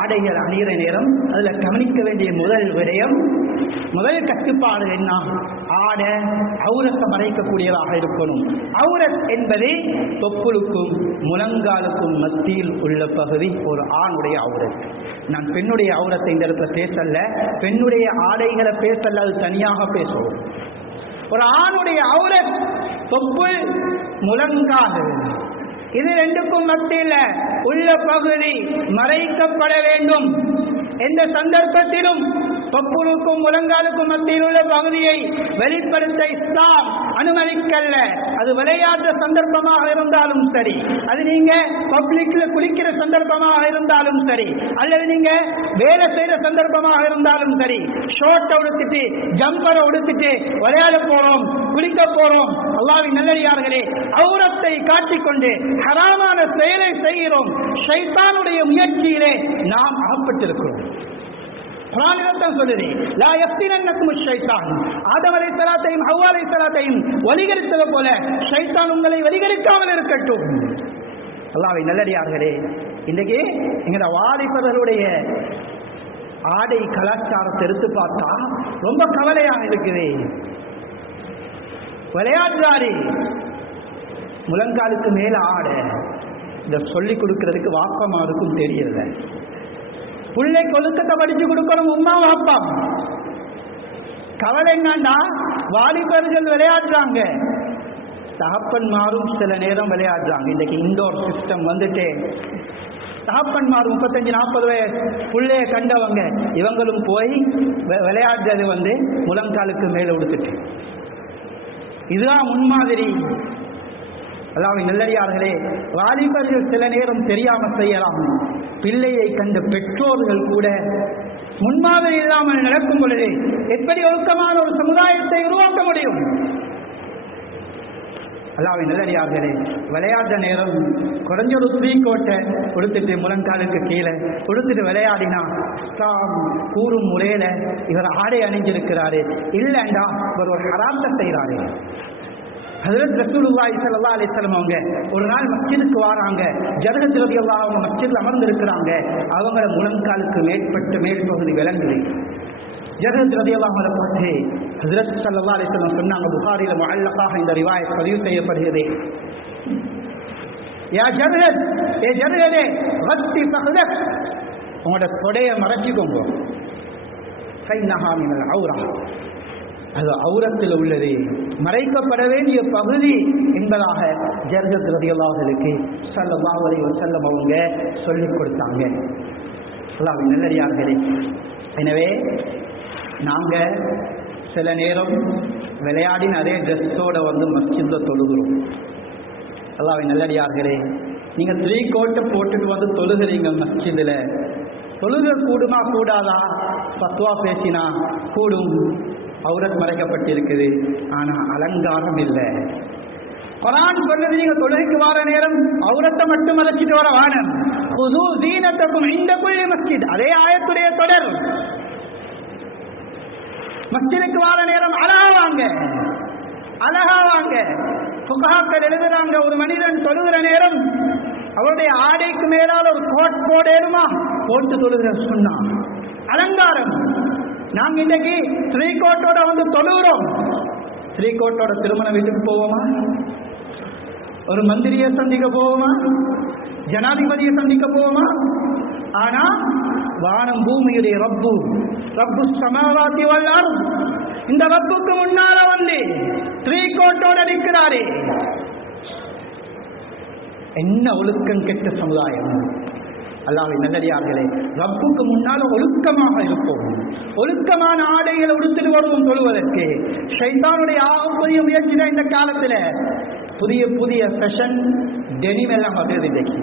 ஆடைகள் அணிகிற நேரம் அதுல கவனிக்க வேண்டிய முதல் விடயம் முதல் கட்டுப்பாடு என்ன? ஆடை அவுரத்தை மறைக்கக்கூடியதாக இருக்கணும். அவுரத் என்பது தொப்புளுக்கும் முழங்காலுக்கும் மத்தியில் உள்ள பகுதி ஒரு ஆணுடைய அவுரத் நான் பெண்ணுடைய அவுரத்தை இந்த இடத்துல பேசல. பெண்ணுடைய ஆடைகளை பேசல அது தனியாக பேசுவோம். ஒரு ஆணுடைய அவுரத் தொப்புள் முழங்கால். இது ரெண்டுக்கும் மத்தியில் உள்ள பகுதி மறைக்கப்பட வேண்டும். எந்த சந்தர்ப்பத்திலும் தொப்புளுக்கும் முழங்காலுக்கும் மத்தியில் உள்ள பகுதியை வெளிப்படுத்த இஸ்லாம் அனுமதிக்கல்ல. அது விளையாட்டு சந்தர்ப்பமாக இருந்தாலும் சரி. அது நீங்க பப்ளிக்ல குளிக்கிற சந்தர்ப்பமாக இருந்தாலும் சரி. அல்லது நீங்க வேலை செய்யற சந்தர்ப்பமாக இருந்தாலும் சரி. ஷோர்ட்டை உடுத்திட்டு ஜம்பரை உடுத்திட்டு விளையாட போறோம் குளிக்க போறோம். அல்லாவின் நல்லடியார்களே அவுரத்தை காட்டிக்கொண்டு ஹராமான செயலை செய்கிறோம். ஷைத்தானுடைய முயற்சியிலே நாம் அகப்பட்டிருக்கிறோம். குரான் இதைத்தான் சொல்லுது லா யஃப்தினன்னக்கும் ஷைத்தான். ஆதம் சலாத்தையும் ஹவ்வா சலாத்தையும் வலிகரித்தது போல ஷைத்தான் உங்களை வலிகரிக்காமல் இருக்கட்டும். அல்லாவை நல்லடியார்களே இன்றைக்கு எங்களோட வாலிபர்களுடைய ஆடை கலாச்சாரத்தை எடுத்து பார்த்தா ரொம்ப கவலையாக இருக்குது விளையாடுறாரு முழங்காலுக்கு மேல ஆட இதை சொல்லிக் கொடுக்கறதுக்கு வாப்பமாருக்கும் தெரியல. பிள்ளைக்கு ஒழுக்கத்தை படிச்சு கொடுக்கணும் உமா அப்பா. கவலை என்னன்னா வாலிபர்கள் விளையாடுறாங்க. தகப்பன்மாரும் சில நேரம் விளையாடுறாங்க. இன்றைக்கு இண்டோர் சிஸ்டம் வந்துட்டு தகப்பன்மார் முப்பத்தஞ்சு நாற்பது வயசு பிள்ளைய கண்டவங்க இவங்களும் போய் வி- விளையாடுறது வந்து முழங்காலுக்கு மேலே கொடுத்துட்டு இதுதான் முன்மாதிரி. அதாவது நல்லடியார்களே வாலிபர்கள் சில நேரம் தெரியாம செய்யலாம். பிள்ளையை கண்ட பெற்றோர்கள் கூட முன்மாதிரி இல்லாமல் நடக்கும் பொழுது எப்படி ஒழுக்கமான ஒரு சமுதாயத்தை உருவாக்க முடியும்? அல்லாவை நல்லடியார்களே விளையாட்ட நேரம் குறைஞ்ச ஒரு த்ரீ கோட்டை கொடுத்துட்டு முழங்காலுக்கு கீழே கொடுத்துட்டு விளையாடினா தாம் கூறும் முறையில இவர் ஆடை அணிஞ்சிருக்கிறாரு இல்லைண்டா இவர் ஒரு ஹராத்தை செய்கிறாரு. ஹஜரத் ரசூலுல்லாஹி ஸல்லல்லாஹு அலைஹி வஸல்லம் அவங்க ஒரு நாள் மஸ்ஜிதுக்கு வராங்க. ஜர்ஹத் ரலியல்லாஹு அவங்க மஸ்ஜித்ல அமர்ந்து இருக்கிறாங்க அவங்கள முழங்காலுக்கு மேற்பட்ட மேல் பகுதி விளங்குது ஜர்ஹத் ரலியல்லாஹு அன்ஹு பற்றி ஹஜரத் ஸல்லல்லாஹு அலைஹி சொன்னாங்க புகாரியில் முஅல்லகாக இந்த ரிவாயத் பதிவு செய்யப்படுகிறது. யா ஜர்ஹத் ஏ ஜர்ஹதே வத்தி ஃபஹதக் உங்களோட தொடைய மறைச்சிக்கோங்க. கை மினல் ஔரா அது அவுரத்தில் உள்ளது. மறைக்கப்பட வேண்டிய பகுதி என்பதாக ஜர்கத் ரதியல்லாஹருக்கு சல்ல அலைஹி செல்லம் அவங்க சொல்லிக் கொடுத்தாங்க. அல்லாஹ்வின் நல்லடியார்களே எனவே நாங்க சில நேரம் விளையாடின அதே ட்ரெஸ்ஸோட வந்து மஸ்ஜித்ல தொழுகிறோம். அல்லாஹ்வின் நல்லடியார்களே நீங்க த்ரீ கோட்டை போட்டுட்டு வந்து தொழுகிறீங்க மஸ்ஜிதுல. தொழுக கூடுமா கூடாதா? பத்துவா பேசினா கூடும். அவுரத் மறைக்கப்பட்டிருக்குது ஆனா அலங்காரம் இல்லை. குரான் சொல்றது நீங்க தொழுகைக்கு வர நேரம் அவுரத்தை மட்டும் மறைச்சிட்டு வர வானம். புது தீனத்துக்கும் இந்த புள்ளி மஸ்ஜித். அதே ஆயத்துடைய தொடர். மஸ்ஜிதுக்கு வர நேரம் அழகா வாங்க. அழகா வாங்க. புகாக்கள் எழுதுறாங்க. ஒரு மனிதன் தொழுகிற நேரம் அவருடைய ஆடைக்கு மேலால் ஒரு கோட் போடேருமா போட்டு தொழுகிற சொன்னான் அலங்காரம். நாம் இன்னைக்கு ஸ்ரீகோட்டோட வந்து தொழுகிறோம். ஸ்ரீகோட்டோட திருமண வீட்டுக்கு போவோமா? ஒரு மந்திரியை சந்திக்க போவோமா? ஜனாதிபதியை சந்திக்க போவோமா? ஆனா வானம் பூமியுடைய ரப்பு ரப்பு சமாவாத்தி வல்லார் இந்த ரப்புக்கு முன்னால வந்து ஸ்ரீகோட்டோட நிற்கிறாரே. என்ன ஒழுக்கம் கெட்ட சமுதாயம்? அல்லாவின் நல்லடியார்களே ரப்புக்கு முன்னால் ஒழுக்கமாக இருப்போம். ஒழுக்கமான ஆடைகளை உடுத்துட்டு வருவோம் தொழுவதற்கு ஷைத்தானுடைய ஆகப்பெரிய முயற்சி தான் இந்த காலத்தில். புதிய புதிய ஃபேஷன் டெனிம் எல்லாம் வருது இன்றைக்கு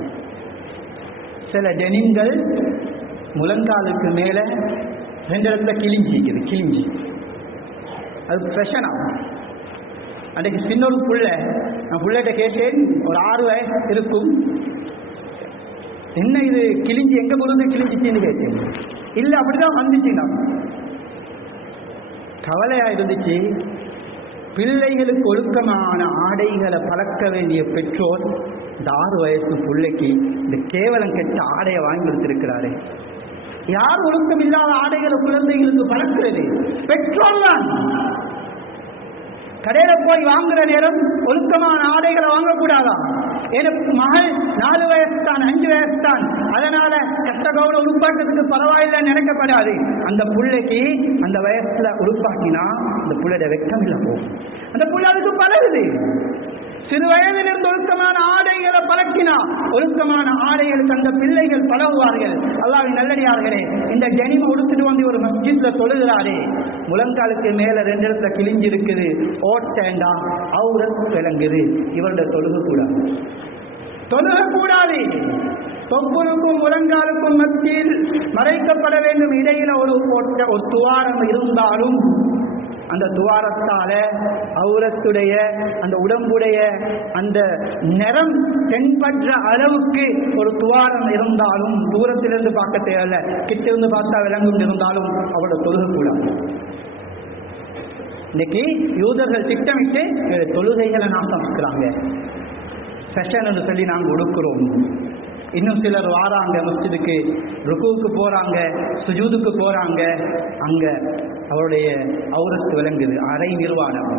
சில டெனிம்கள் முழங்காலுக்கு மேலே ரெண்டு இடத்துல கிழிஞ்சிக்குது கிழிஞ்சி. அது ஃபேஷனா அன்றைக்கு சின்ன ஒரு புள்ள நான் புள்ளைகிட்ட கேட்டேன் ஒரு ஆறு வயசு இருக்கும். என்ன இது கிழிஞ்சி எங்க பொழுது கிழிஞ்சிச்சின்னு கேட்டேன். இல்ல அப்படிதான் வந்துச்சுன்னா கவலையா இருந்துச்சு. பிள்ளைகளுக்கு ஒழுக்கமான ஆடைகளை பழக்க வேண்டிய பெற்றோர் இந்த ஆறு வயசு பிள்ளைக்கு இந்த கேவலம் கெட்ட ஆடையை வாங்கி கொடுத்திருக்கிறாரு. யார் ஒழுக்கம் இல்லாத ஆடைகளை குழந்தைகளுக்கு பழக்கிறது? பெற்றோர் தான். கடையில போய் வாங்குற நேரம் ஒழுக்கமான ஆடைகளை வாங்கக்கூடாதா? எனக்கு மகள் நாலு வயசு தான் அஞ்சு வயசு தான் அதனால கஷ்ட கவுன உருப்பாட்டத்துக்கு நினைக்கப்படாது. அந்த புள்ளைக்கு அந்த வயசுல உருப்பாக்கினா அந்த புள்ளையோட வெக்கம் இல்லை போகும் அந்த புள்ள அதுக்கு பழகுது. சிறு வயதிலிருந்து ஒழுக்கமான ஆடைகளை பழக்கினா ஒழுக்கமான ஆடைகள் தந்த பிள்ளைகள் பழகுவார்கள். அல்லாவின் நல்லடியார்களே இந்த ஜனிம உடுத்துட்டு வந்து ஒரு மஸ்ஜித்ல தொழுகிறாரே. முழங்காலுக்கு மேல ரெண்டு இடத்துல கிழிஞ்சு இருக்குது. ஓட்டேண்டா அவுரத் விளங்குது. இவருடைய தொழுகு கூடாது தொழுக கூடாது தொப்புளுக்கும் முழங்காலுக்கும் மத்தியில் மறைக்கப்பட வேண்டும் இடையில ஒரு போட்ட ஒரு துவாரம் இருந்தாலும் அந்த துவாரத்தால அவுரத்துடைய அந்த உடம்புடைய அந்த நிறம் தென்பற்ற அளவுக்கு ஒரு துவாரம் இருந்தாலும் தூரத்திலிருந்து பார்க்க தேவையில்ல. கிட்ட இருந்து பார்த்தா விளங்கும் இருந்தாலும் அவளோட தொழுகக்கூடாது இன்னைக்கு யூதர்கள் திட்டமிட்டு தொழுகைகளை நாசமாக்குறாங்க செஷன் என்று சொல்லி நாங்கள் கொடுக்கிறோம் இன்னும் சிலர் வாராங்க மஸ்ஜிதுக்கு. ருக்குவுக்கு போறாங்க சுஜூதுக்கு போறாங்க. அங்க அவருடைய அவுரத்து விளங்குது அரை நிர்வாணம்.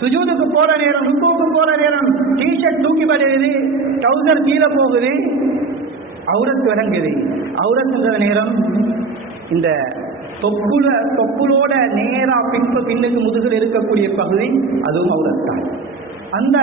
சுஜூதுக்கு போற நேரம் ருக்குவுக்கு போற நேரம் டிஷர்ட் தூக்கி வருது டவுசர் கீழே போகுது அவுரத்து விளங்குது. அவுரத்துங்கிற நேரம் இந்த தொப்புல தொப்புளோட நேரா பின்பு பின்னுக்கு முதுகில் இருக்கக்கூடிய பகுதி அதுவும் அவுரத்தான் அந்த